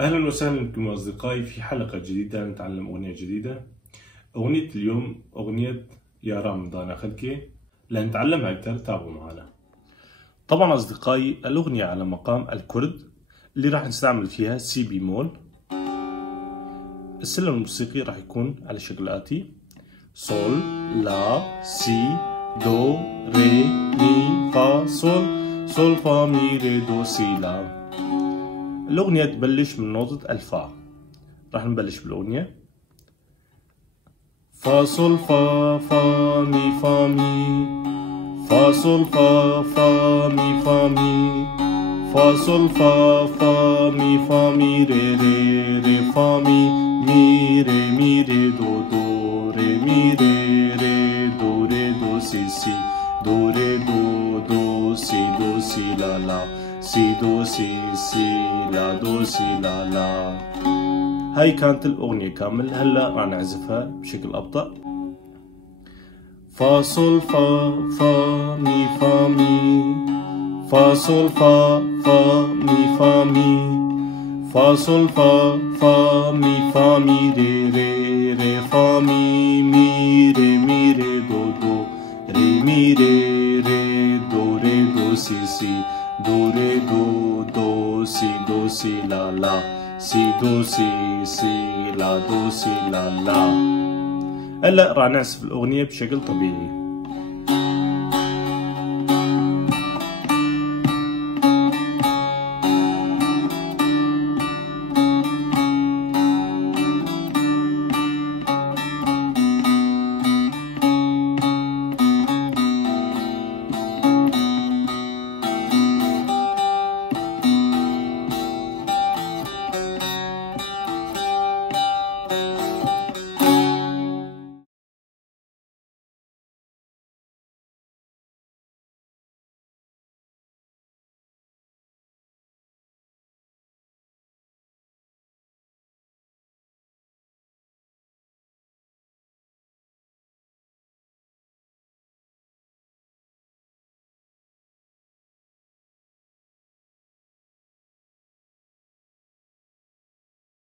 أهلا وسهلا بكم أصدقائي في حلقة جديدة نتعلم أغنية جديدة. أغنية اليوم أغنية يا رمضان خلكي. لنتعلمها أكثر تابعوا معنا. طبعا أصدقائي الأغنية على مقام الكرد اللي راح نستعمل فيها سي بيمول. السلم الموسيقي راح يكون على شكل آتي: صول لا سي دو ري مي فا صول، صول فا مي ري دو سي لا. الأغنية تبلش من نقطة الفا. راح نبلش بالأغنية فا صول فا فا مي فا مي، فا صول فا فا مي فا مي، فا صول فا فا مي فا مي ري ري ري فا مي ري دو دو ري مي ري دو سي سي دو ري دو سي لا لا سي دو سي لا دو سي لا لا. هاي كانت الأغنية كامل. هلا راح نعزفها بشكل أبطأ. فا صول فا فا مي فا مي، فا صول فا فا مي فا مي، فا صول فا فا مي فا مي ري فا مي ري دو دو ري مي ري دو سي دو ري دو سي لا لا سي دو سي لا دو سي لا لا. هلا راح نعزف الأغنية بشكل طبيعي.